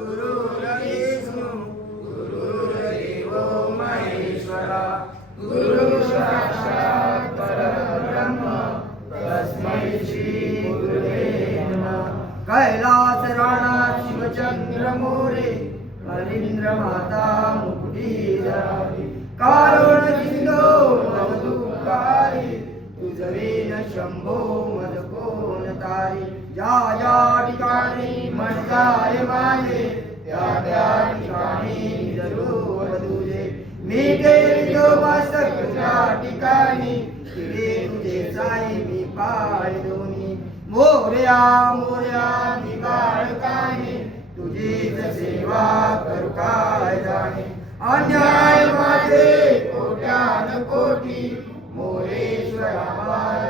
गुरुर्विष्णु गुरुर्देवो महेश्वरा गुरु साक्षात् परब्रह्म तस्मै श्री गुरुवे नमः। कैलास राणा शिवचंद्र मोरे हरींद्र माता मुकुटीधरारी कारुण सिंधो मधुकारी तुझवीन शंभो मज कोण तारी। ज्या ज्या ठिकाणी मन जाय माझे त्या त्या ठिकाणी जरूर तुझे मी गेलो वासक त्या ठिकाणी तिथे तुझे साई मी पाय दोन्ही। मोरया मोरया मी बाळकाने तुझीच सेवा करू काय जाणे। अन्याय माझे कोट्यान कोटी मोरेश्वरा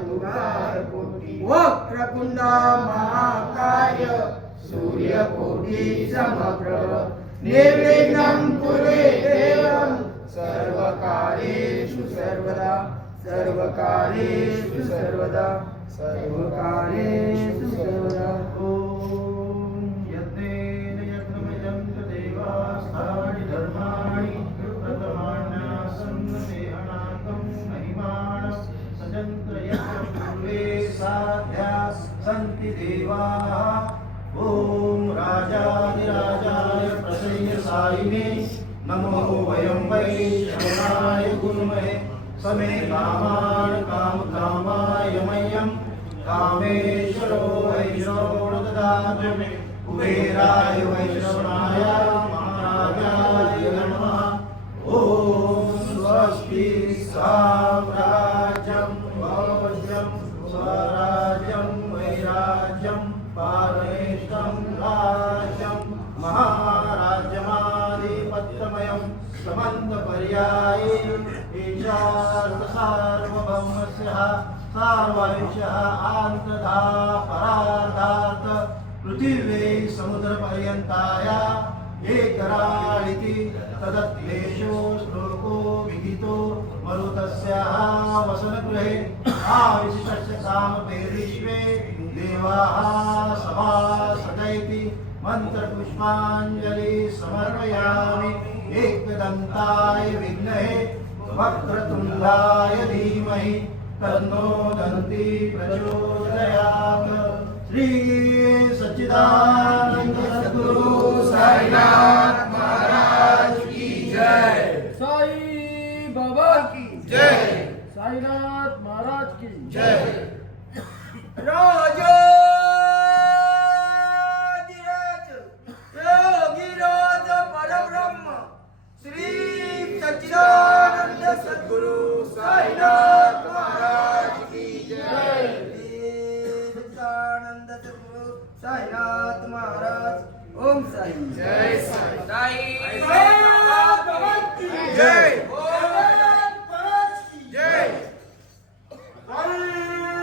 तुझा कोटी। वक्रतुंड महाकाय सूर्यकोटी समप्रभ निर्विघ्नं कुरु देवं सर्वकार्येषु सर्वदा सर्वकार्येषु सर्वदा सर्वकार्येषु सर्वदा। ओम यज्ञेन यज्ञमयं देवास्तानि धर्माणि प्रथमान्यासन्न ते अनाकं महिमानं सजन्त्र यज्ञं पूर्वे साध्याः सन्ति देवाः। ॐ राजाधिराजाय प्रसय्यसायिने नमो वयं वै शरणाय गुरुमहे समे कामान् कामकामाय मह्यं कामेश्वरो वैष्णवो ददातु मे। कुबेराय वैष्णवाय महाराजाय नमः। ॐ स्वस्ति साम्राज्यं भोज्यं स्वराज्यं वैराज्यं पारमेष्टं राज्यं महाराज्यमाधिपत्यमयं समन्तपर्याये ईशार्थ-सार्वभौमस्य सार्वैश्यः आन्तधा परार्धात् पृथिवी समुद्रपर्यन्ताया एकराळिति तदत्लेशो श्लोको विहितो मरुतस्याः वसनगृहे आविशिष्टस्य कामपेरिष्वे देवाः सभा सजयति मंत्रपुष्पाञ्जलि समर्पयामि। एकदन्ताय विद्महे वक्रतुण्डाय धीमहि तन्नो दन्ति प्रचोदयात्। श्री सच्चिदानंद सद्गुरु साईनाथ महाराज की जय। साई बाबा की जय। साईनाथ महाराज की जय। राजाधिराज योगीराज परब्रह्म श्री सच्चिदानंद सद्गुरु साईनाथ महाराज की जय। सच्चिदानंद सद्गुरु साईनाथ महाराज। ओम साई। जय साई। साई।